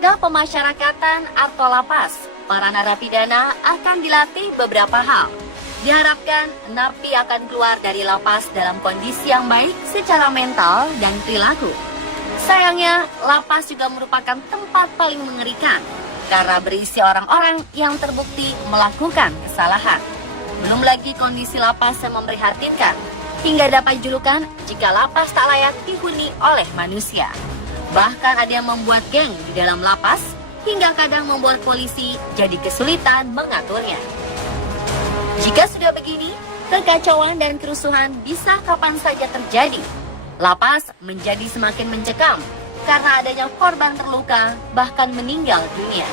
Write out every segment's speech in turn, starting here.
Lembaga Pemasyarakatan atau Lapas, para narapidana akan dilatih beberapa hal. Diharapkan napi akan keluar dari lapas dalam kondisi yang baik secara mental dan perilaku. Sayangnya, lapas juga merupakan tempat paling mengerikan karena berisi orang-orang yang terbukti melakukan kesalahan. Belum lagi kondisi lapas yang memprihatinkan, hingga dapat julukan jika lapas tak layak dihuni oleh manusia. Bahkan ada yang membuat geng di dalam lapas, hingga kadang membuat polisi jadi kesulitan mengaturnya. Jika sudah begini, kekacauan dan kerusuhan bisa kapan saja terjadi. Lapas menjadi semakin mencekam karena adanya korban terluka bahkan meninggal dunia.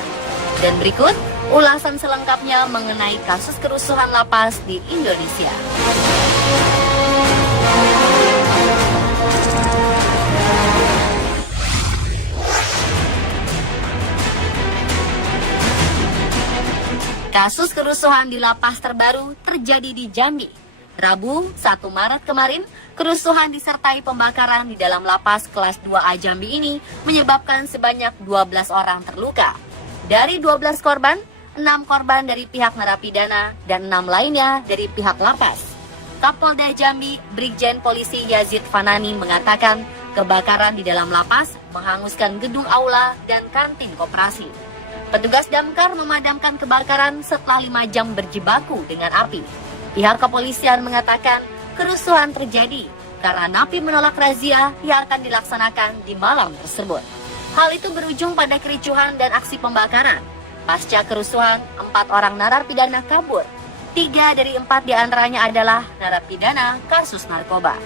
Dan berikut ulasan selengkapnya mengenai kasus kerusuhan lapas di Indonesia. Kasus kerusuhan di lapas terbaru terjadi di Jambi. Rabu, 1 Maret kemarin, kerusuhan disertai pembakaran di dalam lapas kelas 2A Jambi ini menyebabkan sebanyak 12 orang terluka. Dari 12 korban, 6 korban dari pihak narapidana dan 6 lainnya dari pihak lapas. Kapolda Jambi, Brigjen Polisi Yazid Fanani mengatakan kebakaran di dalam lapas menghanguskan gedung aula dan kantin koperasi. Petugas damkar memadamkan kebakaran setelah 5 jam berjibaku dengan api. Pihak kepolisian mengatakan kerusuhan terjadi karena napi menolak razia yang akan dilaksanakan di malam tersebut. Hal itu berujung pada kericuhan dan aksi pembakaran. Pasca kerusuhan, 4 orang narapidana kabur. 3 dari 4 diantaranya adalah narapidana kasus narkoba.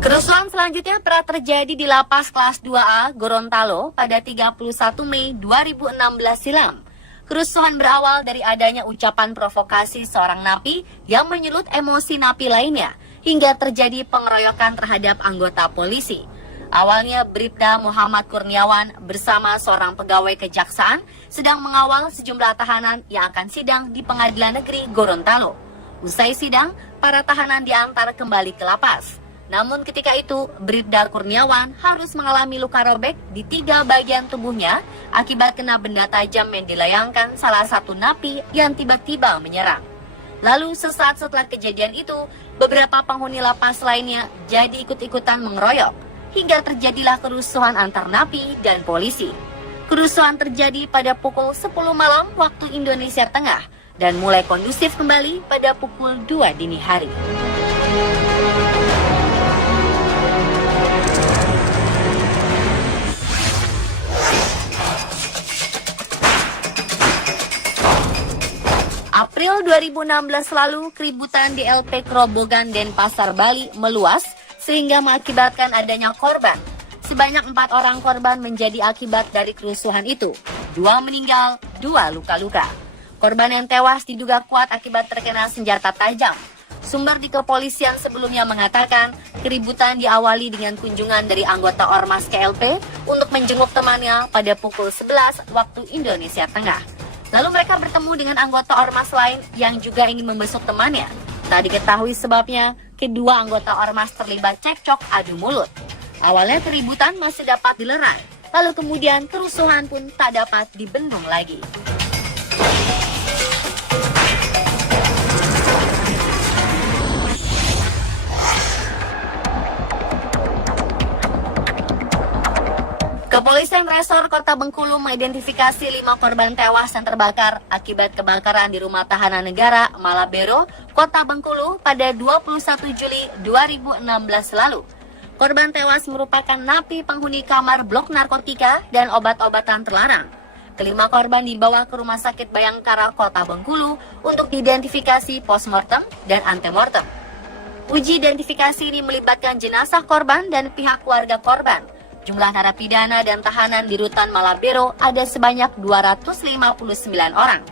Kerusuhan selanjutnya pernah terjadi di lapas kelas 2A Gorontalo pada 31 Mei 2016 silam. Kerusuhan berawal dari adanya ucapan provokasi seorang napi yang menyulut emosi napi lainnya hingga terjadi pengeroyokan terhadap anggota polisi. Awalnya Bribda Muhammad Kurniawan bersama seorang pegawai kejaksaan sedang mengawal sejumlah tahanan yang akan sidang di Pengadilan Negeri Gorontalo. Usai sidang, para tahanan diantar kembali ke lapas. Namun ketika itu, Bribda Kurniawan harus mengalami luka robek di 3 bagian tubuhnya akibat kena benda tajam yang dilayangkan salah satu napi yang tiba-tiba menyerang. Lalu sesaat setelah kejadian itu, beberapa penghuni lapas lainnya jadi ikut-ikutan mengeroyok, hingga terjadilah kerusuhan antar napi dan polisi. Kerusuhan terjadi pada pukul 10 malam waktu Indonesia Tengah dan mulai kondusif kembali pada pukul 2 dini hari. April 2016 lalu, keributan di LP Kerobogan Denpasar, Bali meluas sehingga mengakibatkan adanya korban. Sebanyak 4 orang korban menjadi akibat dari kerusuhan itu. 2 meninggal, 2 luka-luka. Korban yang tewas diduga kuat akibat terkena senjata tajam. Sumber di kepolisian sebelumnya mengatakan keributan diawali dengan kunjungan dari anggota Ormas KLP untuk menjenguk temannya pada pukul 11 waktu Indonesia Tengah. Lalu mereka bertemu dengan anggota Ormas lain yang juga ingin membesuk temannya. Tak diketahui sebabnya, kedua anggota Ormas terlibat cekcok adu mulut. Awalnya keributan masih dapat dilerai, lalu kemudian kerusuhan pun tak dapat dibendung lagi. Kepolisian Resor Kota Bengkulu mengidentifikasi 5 korban tewas yang terbakar akibat kebakaran di rumah tahanan negara Malabero, Kota Bengkulu pada 21 Juli 2016 lalu. Korban tewas merupakan napi penghuni kamar blok narkotika dan obat-obatan terlarang. Kelima korban dibawa ke Rumah Sakit Bayangkara Kota Bengkulu untuk diidentifikasi postmortem dan antemortem. Uji identifikasi ini melibatkan jenazah korban dan pihak keluarga korban. Jumlah narapidana dan tahanan di Rutan Malabero ada sebanyak 259 orang.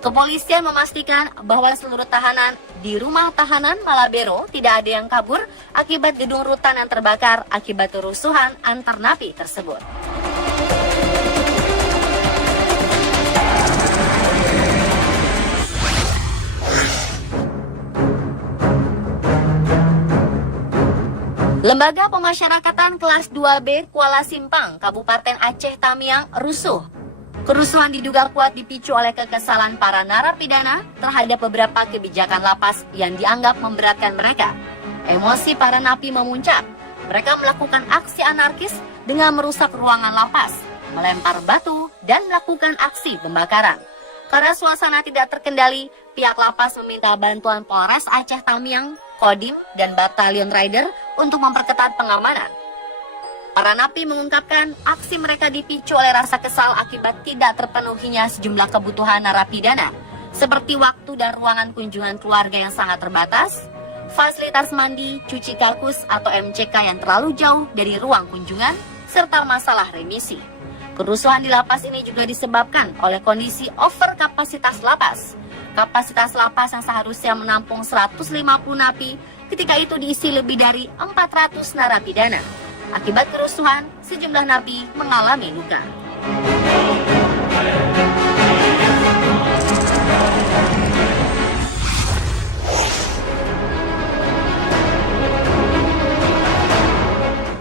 Kepolisian memastikan bahwa seluruh tahanan di rumah tahanan Malabero tidak ada yang kabur akibat gedung rutan yang terbakar akibat kerusuhan antar napi tersebut. Lembaga Pemasyarakatan Kelas 2B Kuala Simpang, Kabupaten Aceh Tamiang rusuh. Kerusuhan diduga kuat dipicu oleh kekesalan para narapidana terhadap beberapa kebijakan lapas yang dianggap memberatkan mereka. Emosi para napi memuncak. Mereka melakukan aksi anarkis dengan merusak ruangan lapas, melempar batu, dan melakukan aksi pembakaran. Karena suasana tidak terkendali, pihak lapas meminta bantuan Polres Aceh Tamiang, Kodim, dan Batalion Rider untuk memperketat pengamanan. Para napi mengungkapkan aksi mereka dipicu oleh rasa kesal akibat tidak terpenuhinya sejumlah kebutuhan narapidana, seperti waktu dan ruangan kunjungan keluarga yang sangat terbatas, fasilitas mandi, cuci kakus atau MCK yang terlalu jauh dari ruang kunjungan, serta masalah remisi. Kerusuhan di lapas ini juga disebabkan oleh kondisi over kapasitas lapas. Kapasitas lapas yang seharusnya menampung 150 napi, ketika itu diisi lebih dari 400 narapidana. Akibat kerusuhan, sejumlah napi mengalami luka.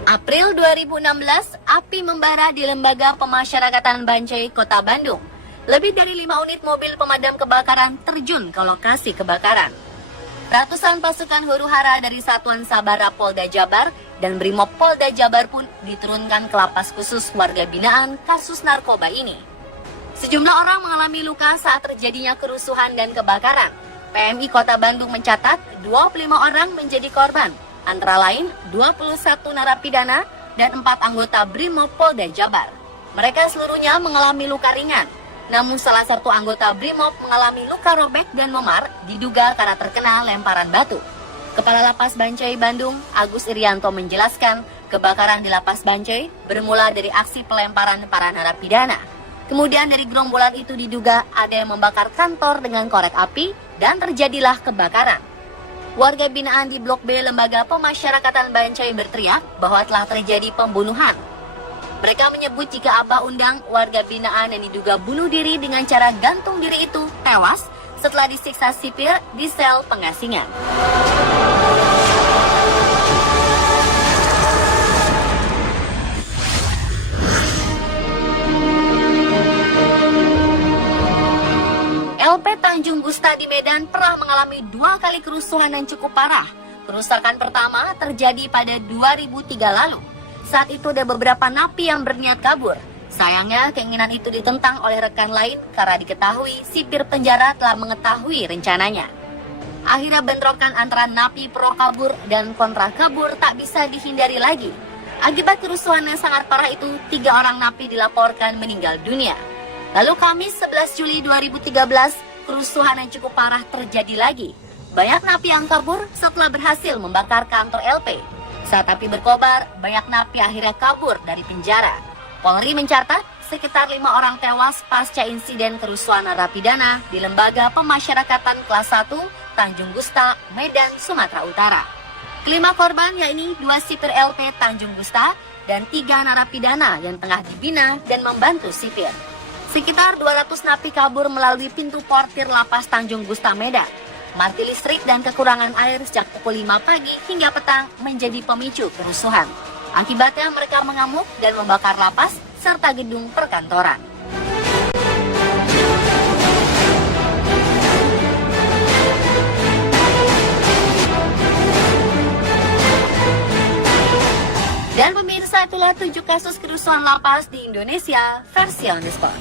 April 2016, api membara di Lembaga Pemasyarakatan Bancai, Kota Bandung. Lebih dari 5 unit mobil pemadam kebakaran terjun ke lokasi kebakaran. Ratusan pasukan huru-hara dari Satuan Sabara Polda Jabar dan Brimob Polda Jabar pun diturunkan ke lapas khusus warga binaan kasus narkoba ini. Sejumlah orang mengalami luka saat terjadinya kerusuhan dan kebakaran. PMI Kota Bandung mencatat 25 orang menjadi korban, antara lain 21 narapidana dan 4 anggota Brimob Polda Jabar. Mereka seluruhnya mengalami luka ringan. Namun salah satu anggota Brimob mengalami luka robek dan memar diduga karena terkena lemparan batu. Kepala Lapas Bancai Bandung, Agus Irianto menjelaskan, kebakaran di Lapas Bancai bermula dari aksi pelemparan para narapidana. Kemudian dari gerombolan itu diduga ada yang membakar kantor dengan korek api dan terjadilah kebakaran. Warga binaan di Blok B Lembaga Pemasyarakatan Bancai berteriak bahwa telah terjadi pembunuhan. Mereka menyebut jika Abah Undang, warga binaan yang diduga bunuh diri dengan cara gantung diri itu, tewas setelah disiksa sipir di sel pengasingan. LP Tanjung Gusta di Medan pernah mengalami 2 kali kerusuhan yang cukup parah. Kerusakan pertama terjadi pada 2003 lalu. Saat itu ada beberapa napi yang berniat kabur. Sayangnya keinginan itu ditentang oleh rekan lain karena diketahui sipir penjara telah mengetahui rencananya. Akhirnya bentrokan antara napi pro kabur dan kontra kabur tak bisa dihindari lagi. Akibat kerusuhan yang sangat parah itu, 3 orang napi dilaporkan meninggal dunia. Lalu Kamis 11 Juli 2013, kerusuhan yang cukup parah terjadi lagi. Banyak napi yang kabur setelah berhasil membakar kantor LP. Saat api berkobar, banyak napi akhirnya kabur dari penjara. Polri mencatat sekitar 5 orang tewas pasca insiden kerusuhan narapidana di Lembaga Pemasyarakatan Kelas 1, Tanjung Gusta, Medan, Sumatera Utara. Kelima korban yakni 2 sipir LP Tanjung Gusta dan 3 narapidana yang tengah dibina dan membantu sipir. Sekitar 200 napi kabur melalui pintu portir Lapas Tanjung Gusta, Medan. Mati listrik dan kekurangan air sejak pukul 5 pagi hingga petang menjadi pemicu kerusuhan. Akibatnya mereka mengamuk dan membakar lapas serta gedung perkantoran. Dan pemirsa, itulah 7 kasus kerusuhan lapas di Indonesia versi On The Spot.